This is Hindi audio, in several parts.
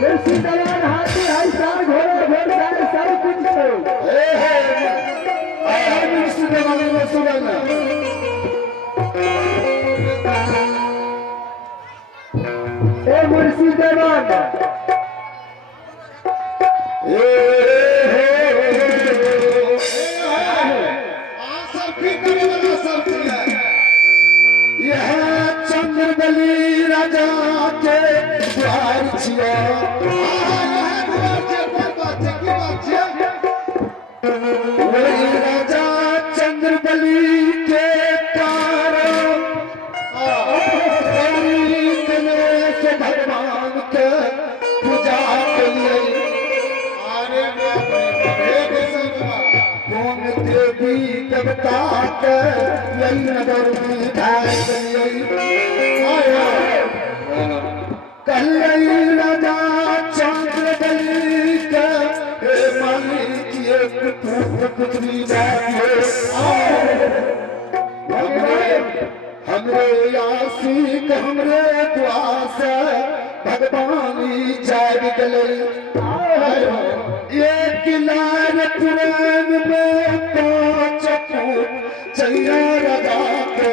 मुर्शिदाबाद हाथी हर साल घोड़ा घोड़साल सब कुछ हो मुर्शिदाबाद में सुनाना मुर्शिदाबाद चंद्रबली राजा के द्वार छिया राजा चंद्रबली के कारण भगवान के पूजा के लिए कौन देवी देवता के यही नगर में कल राजा चंद्रबली के मालिक एक पुत्री हमरे आशिक हमरे द्वास भगवान जाग गले एक लाल पुराण में पांच चैया राजा के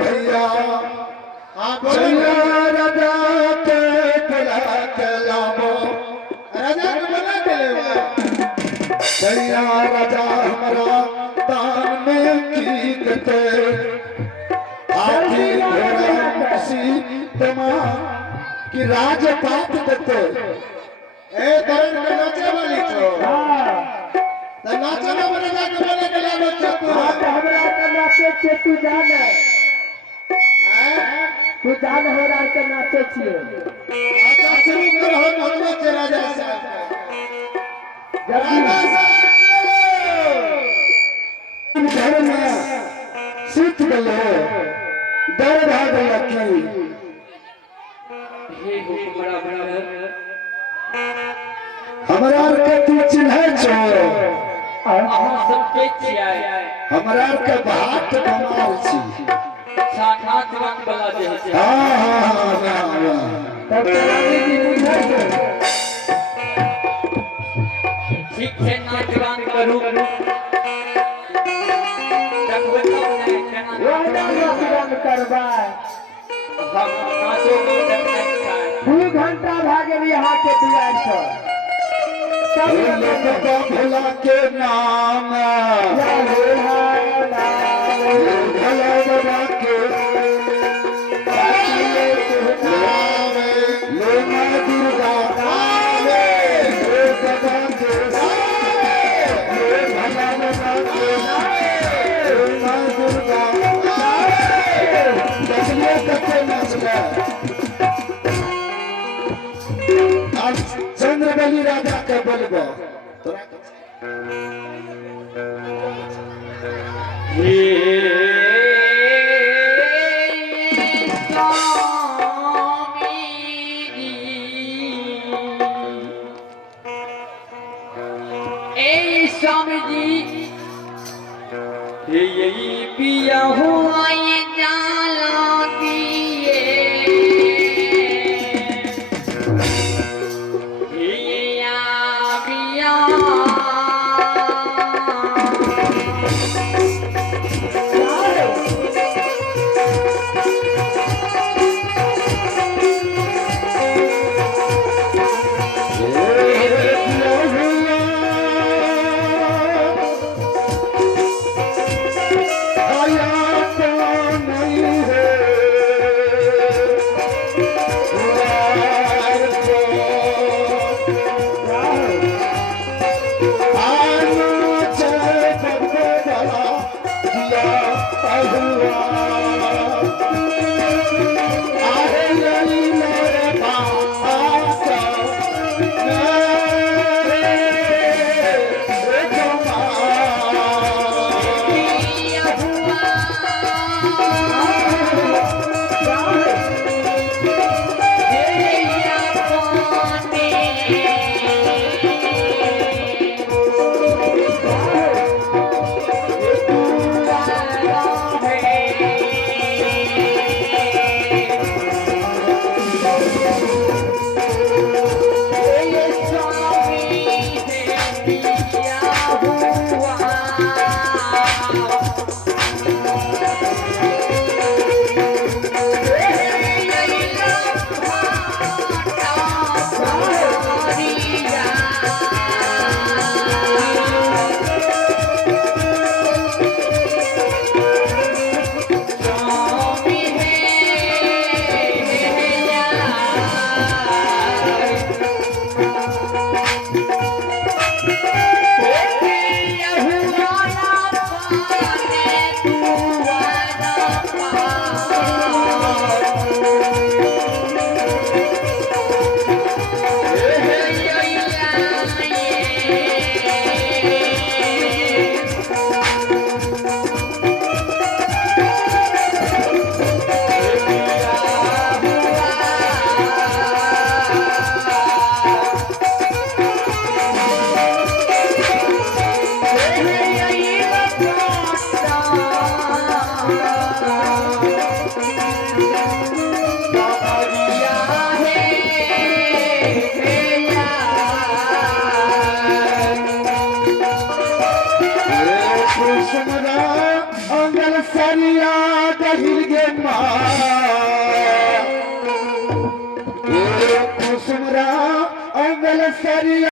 भैया चैया राजा के बला के लामो राजा के बला के चैया राजा हमारा दान में की देते हाथी घोड़ा सीतमा की राजपाट देते दर्द में नाचे वाली छो तो नाचे ना बने जाके बोले के लालो चतु हमरा के नाचे छे तू जान तू जान हो रहा के नाचे छिए आजा शुरू कर हम नाचे राजा साहब घर में सीत गले डर भाग लकी हे हुकमरा बड़ा हमरा के तू चिन्ह छो अहाँ सबके छियै हमरा के बात कमाल छी साक्षात रंग वाला जे है हां तब रानी जी बुझै छो ठीक है नाच गान करू देखबै तब नहीं केना नाच गान करबा हम नाचो देखै छै 2 घंटा भागे यहाँ के दुआर पर भोला के नाम भोला बाबा के लेना दुर्गा भोला बाबा के लेना दुर्गा दसले कते नाचला चंद्रबली राजा के बोलबो तोरा हे स्वामी जी हे यही पिया हुआ ये जाला दिए कुसुमरा अंगल सरिया दहिल गे कुसुमरा अंगल सरिया